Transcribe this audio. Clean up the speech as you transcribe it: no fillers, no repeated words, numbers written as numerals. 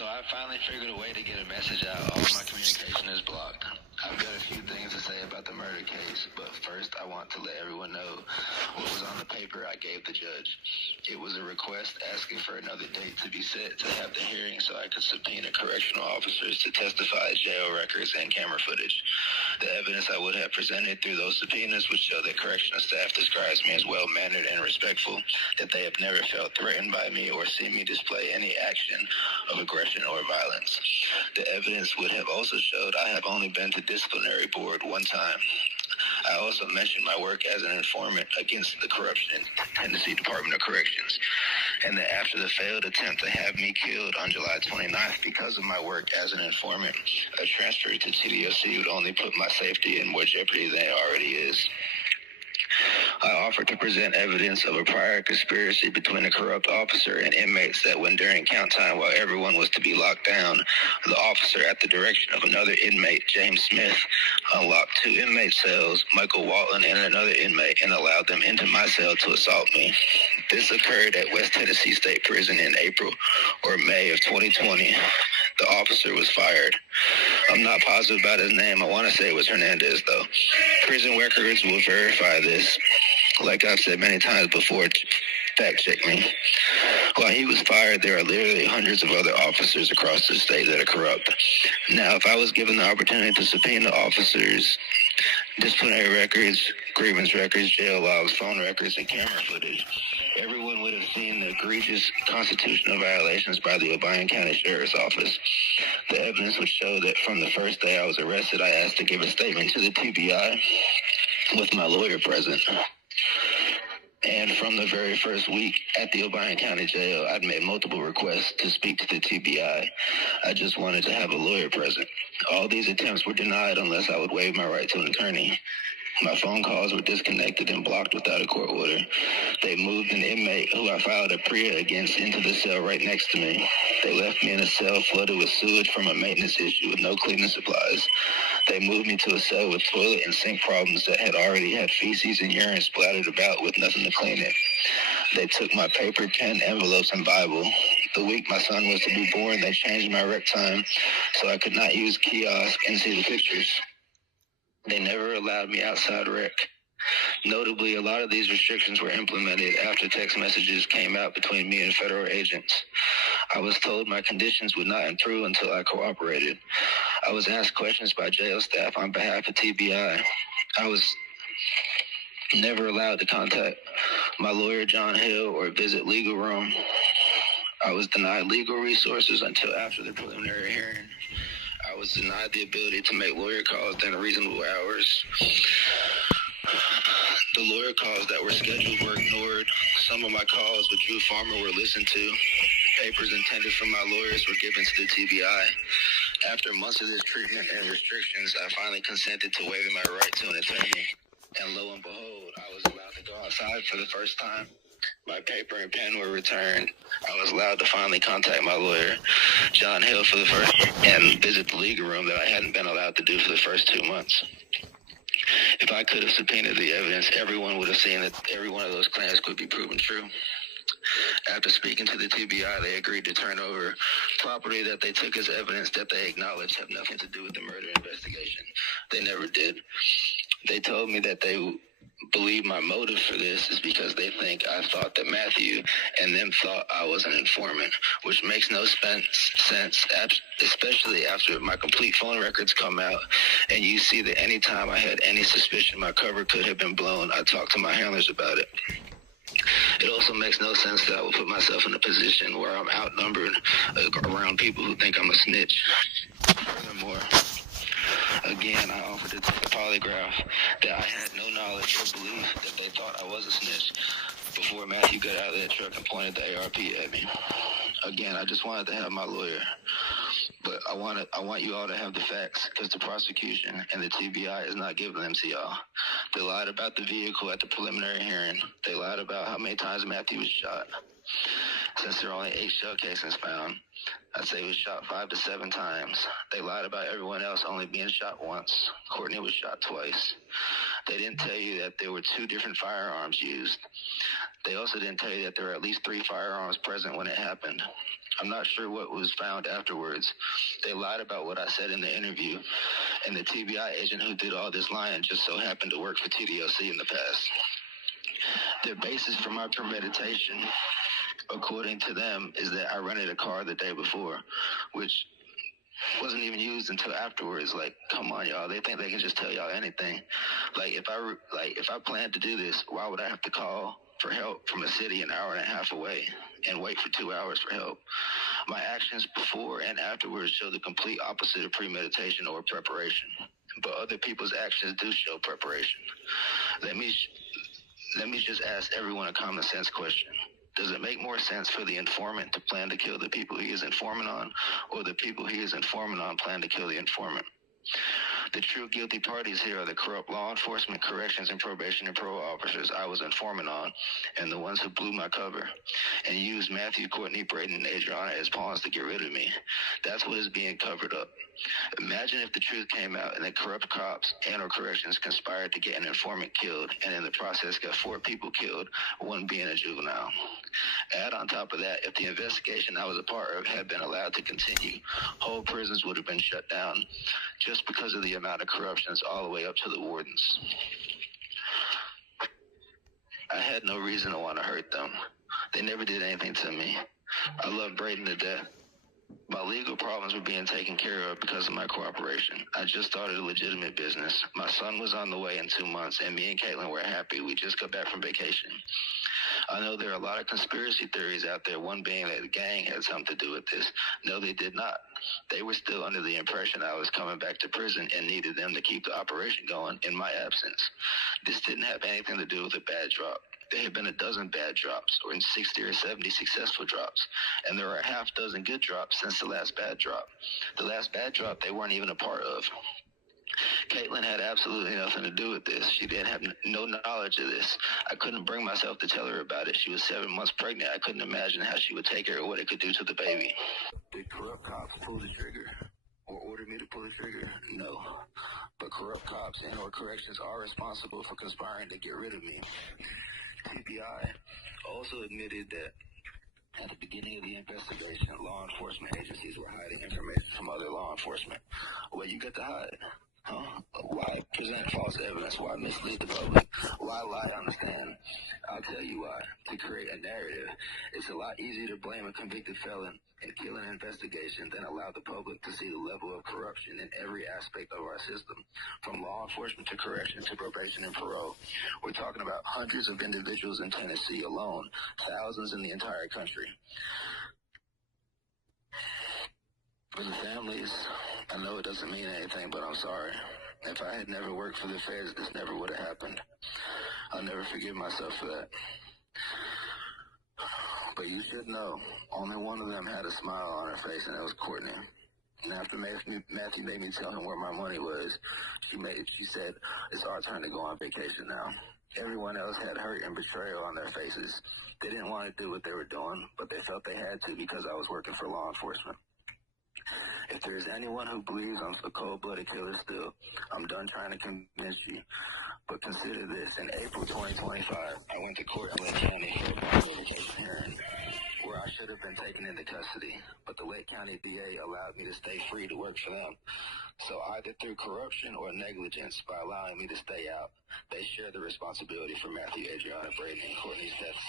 So I finally figured a way to get a message out. All of my communication is blocked. I've got a few things to say about the murder case, but first I want to let everyone know what was on the paper I gave the judge. It was a request asking for another date to be set to have the hearing so I could subpoena correctional officers to testify jail records and camera footage. The evidence I would have presented through those subpoenas would show that correctional staff describes me as well-mannered and respectful, that they have never felt threatened by me or seen me display any action of aggression or violence. The evidence would have also showed I have only been to disciplinary board one time. I also mentioned my work as an informant against the corruption in Tennessee Department of Corrections, and that after the failed attempt to have me killed on July 29th because of my work as an informant, a transfer to TDOC would only put my safety in more jeopardy than it already is. I offered to present evidence of a prior conspiracy between a corrupt officer and inmates that when during count time while everyone was to be locked down, the officer at the direction of another inmate, James Smith, unlocked two inmate cells, Michael Walton and another inmate, and allowed them into my cell to assault me. This occurred at West Tennessee State Prison in April or May of 2020. The officer was fired. I'm not positive about his name. I want to say it was Hernandez, though. Prison records will verify this. Like I've said many times before, fact check me. While he was fired, there are literally hundreds of other officers across the state that are corrupt. Now, if I was given the opportunity to subpoena officers, disciplinary records, grievance records, jail logs, phone records, and camera footage, everyone would have seen the egregious constitutional violations by the Obion County Sheriff's Office. The evidence would show that from the first day I was arrested, I asked to give a statement to the TBI with my lawyer present. And from the very first week at the Obion County Jail, I'd made multiple requests to speak to the TBI. I just wanted to have a lawyer present. All these attempts were denied unless I would waive my right to an attorney. My phone calls were disconnected and blocked without a court order. They moved an inmate who I filed a PREA against into the cell right next to me. They left me in a cell flooded with sewage from a maintenance issue with no cleaning supplies. They moved me to a cell with toilet and sink problems that had already had feces and urine splattered about with nothing to clean it. They took my paper, pen, envelopes, and Bible. The week my son was to be born, they changed my rec time so I could not use kiosk and see the pictures. They never allowed me outside rec. Notably, a lot of these restrictions were implemented after text messages came out between me and federal agents. I was told my conditions would not improve until I cooperated. I was asked questions by jail staff on behalf of TBI. I was never allowed to contact my lawyer, John Hill, or visit legal room. I was denied legal resources until after the preliminary hearing. I was denied the ability to make lawyer calls during reasonable hours. The lawyer calls that were scheduled were ignored. Some of my calls with Drew Farmer were listened to. Papers intended for my lawyers were given to the TBI. After months of this treatment and restrictions, I finally consented to waiving my right to an attorney. And lo and behold, I was allowed to go outside for the first time. My paper and pen were returned. I was allowed to finally contact my lawyer, John Hill, for the first time and visit the legal room that I hadn't been allowed to do for the first 2 months. If I could have subpoenaed the evidence, everyone would have seen that every one of those claims could be proven true. After speaking to the TBI, they agreed to turn over property that they took as evidence that they acknowledged have nothing to do with the murder investigation. They never did. They told me that they believe my motive for this is because they think I thought that Matthew and them thought I was an informant, which makes no sense, especially after my complete phone records come out and you see that anytime I had any suspicion my cover could have been blown, I talked to my handlers about it. It also makes no sense that I will put myself in a position where I'm outnumbered around people who think I'm a snitch. Furthermore, again, I offered to take a polygraph that I had no knowledge or belief that they thought I was a snitch before Matthew got out of that truck and pointed the ARP at me. Again, I just wanted to have my lawyer. But I want you all to have the facts because the prosecution and the TBI is not giving them to y'all. They lied about the vehicle at the preliminary hearing. They lied about how many times Matthew was shot. Since there are only 8 shell casings found, I'd say he was shot 5 to 7 times. They lied about everyone else only being shot once. Courtney was shot twice. They didn't tell you that there were 2 different firearms used. They also didn't tell you that there were at least 3 firearms present when it happened. I'm not sure what was found afterwards. They lied about what I said in the interview, and the TBI agent who did all this lying just so happened to work for TDOC in the past. Their basis for my premeditation, according to them, is that I rented a car the day before, which wasn't even used until afterwards. Like, come on, y'all. They think they can just tell y'all anything. If I planned to do this, why would I have to call for help from a city an hour and a half away and wait for 2 hours for help? My actions before and afterwards show the complete opposite of premeditation or preparation. But other people's actions do show preparation. Let me just ask everyone a common sense question. Does it make more sense for the informant to plan to kill the people he is informing on, or the people he is informing on plan to kill the informant? The true guilty parties here are the corrupt law enforcement, corrections, and probation and parole officers I was informant on, and the ones who blew my cover and used Matthew, Courtney, Braden, and Adriana as pawns to get rid of me. That's what is being covered up. Imagine if the truth came out and the corrupt cops and or corrections conspired to get an informant killed, and in the process got 4 people killed, one being a juvenile. Add on top of that, if the investigation I was a part of had been allowed to continue, whole prisons would have been shut down just because of the amount of corruptions all the way up to the wardens. I had no reason to want to hurt them. They never did anything to me. I love Braden to death. My legal problems were being taken care of because of my cooperation. I just started a legitimate business. My son was on the way in 2 months, and me and Caitlin were happy. We just got back from vacation. I know there are a lot of conspiracy theories out there, one being that the gang had something to do with this. No, they did not. They were still under the impression I was coming back to prison and needed them to keep the operation going in my absence. This didn't have anything to do with a bad drop. There have been a dozen bad drops, or 60 or 70 successful drops, and there are a half dozen good drops since the last bad drop. The last bad drop they weren't even a part of. Caitlin had absolutely nothing to do with this. She didn't have no knowledge of this. I couldn't bring myself to tell her about it. She was 7 months pregnant. I couldn't imagine how she would take her or what it could do to the baby. Did corrupt cops pull the trigger or order me to pull the trigger? No. But corrupt cops and or corrections are responsible for conspiring to get rid of me. TBI also admitted that at the beginning of the investigation, law enforcement agencies were hiding information from other law enforcement. Well, you get to hide. Huh? Why present false evidence? Why mislead the public? Why lie on the stand? I'll tell you why. To create a narrative. It's a lot easier to blame a convicted felon and kill an investigation than allow the public to see the level of corruption in every aspect of our system. From law enforcement to corrections to probation and parole. We're talking about hundreds of individuals in Tennessee alone, thousands in the entire country. For the families, I know it doesn't mean anything, but I'm sorry. If I had never worked for the feds, this never would have happened. I'll never forgive myself for that. But you should know, only one of them had a smile on her face, and it was Courtney. And after Matthew made me tell him where my money was, she said, it's our turn to go on vacation now. Everyone else had hurt and betrayal on their faces. They didn't want to do what they were doing, but they felt they had to because I was working for law enforcement. If there's anyone who believes I'm a cold-blooded killer still, I'm done trying to convince you. But consider this, in April 2025, I went to court in Lake County for a revocation hearing, where I should have been taken into custody, but the Lake County DA allowed me to stay free to work for them. So either through corruption or negligence, by allowing me to stay out, they share the responsibility for Matthew, Adriana, Braden, and Courtney's deaths.